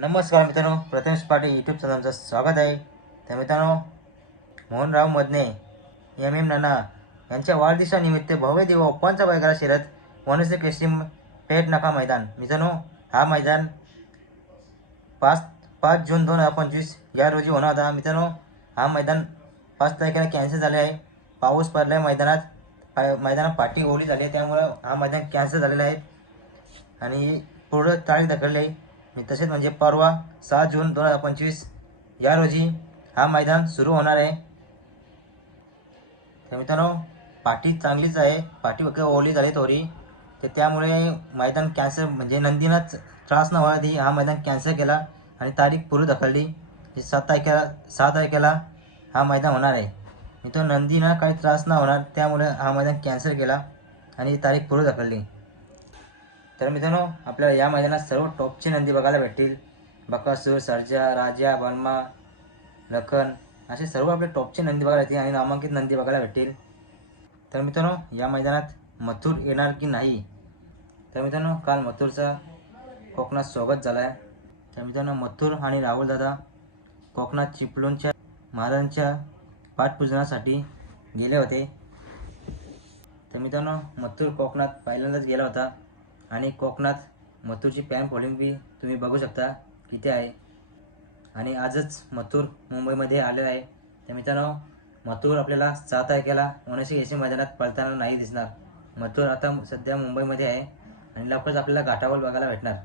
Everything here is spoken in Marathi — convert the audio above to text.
नमस्कार मित्रांनो प्रथमेश पाटील यूट्यूब चॅनलचं स्वागत आहे. तर मित्रांनो मोहनराव मदने एम एम नाना यांच्या वाढदिवसानिमित्त भव्य दिवा ओप्पांचा बैलगाडा शर्यत वनसे केसिम पेठ नका मैदान. मित्रांनो हा मैदान पाच पाच जून दोन हजार पंचवीस या रोजी होणार होता. मित्रांनो हा मैदान पाच तारखेला कॅन्सल झाले आहे. पाऊस पडला आहे मैदानात. पा मैदानात पाठी ओली झाली आहे. त्यामुळं हा मैदान कॅन्सल झालेला आहे. आणि पुढं तारीख ढकलली आहे. तसेच म्हणजे परवा सहा जून दोन हजार पंचवीस या रोजी हा मैदान सुरू होणार आहे. तर मित्रांनो पाठी चांगलीच आहे. पाठी वगैरे ओली झाली थोडी. तर त्यामुळे मैदान कॅन्सल म्हणजे नंदीनाच त्रास न व्हावी हा मैदान कॅन्सल केला आणि तारीख पुढे ढकलली. म्हणजे सात तारखेला सहा तारखेला हा मैदान होणार आहे. मित्रांनो नंदीना काही त्रास न होणार त्यामुळे हा मैदान कॅन्सल केला आणि तारीख पुढे ढकलली. तर मित्रांनो आपल्याला या मैदानात सर्व टॉपची नंदी बघायला भेटतील. बकासूर सर्जा राजा बर्मा लखन असे सर्व आपले टॉपचे नंदी बघायला येतील आणि नामांकित नंदी बघायला भेटतील. तर मित्रांनो या मैदानात मथुर येणार की नाही? तर मित्रांनो काल मथुरचा कोकणात स्वागत झाला आहे तर मित्रांनो मथुर आणि राहुल दादा कोकणात चिपळूणच्या महाराजांच्या पाठपूजनासाठी गेले होते. तर मित्रांनो मथुर कोकणात पहिल्यांदाच गेला होता. आणि कोकणात मथुरची पॅन फॉलिंग बी तुम्ही बघू शकता. किती आहे? आणि आजच मथुर मुंबईमध्ये आलेला आहे. तर मित्रांनो मथुर आपल्याला सहा तारखेला उन्नीसशे ऐंशी मैदानात पळताना नाही दिसणार. मथुर आता सध्या मुंबईमध्ये आहे आणि लवकरच आपल्याला घाटावर बघायला भेटणार.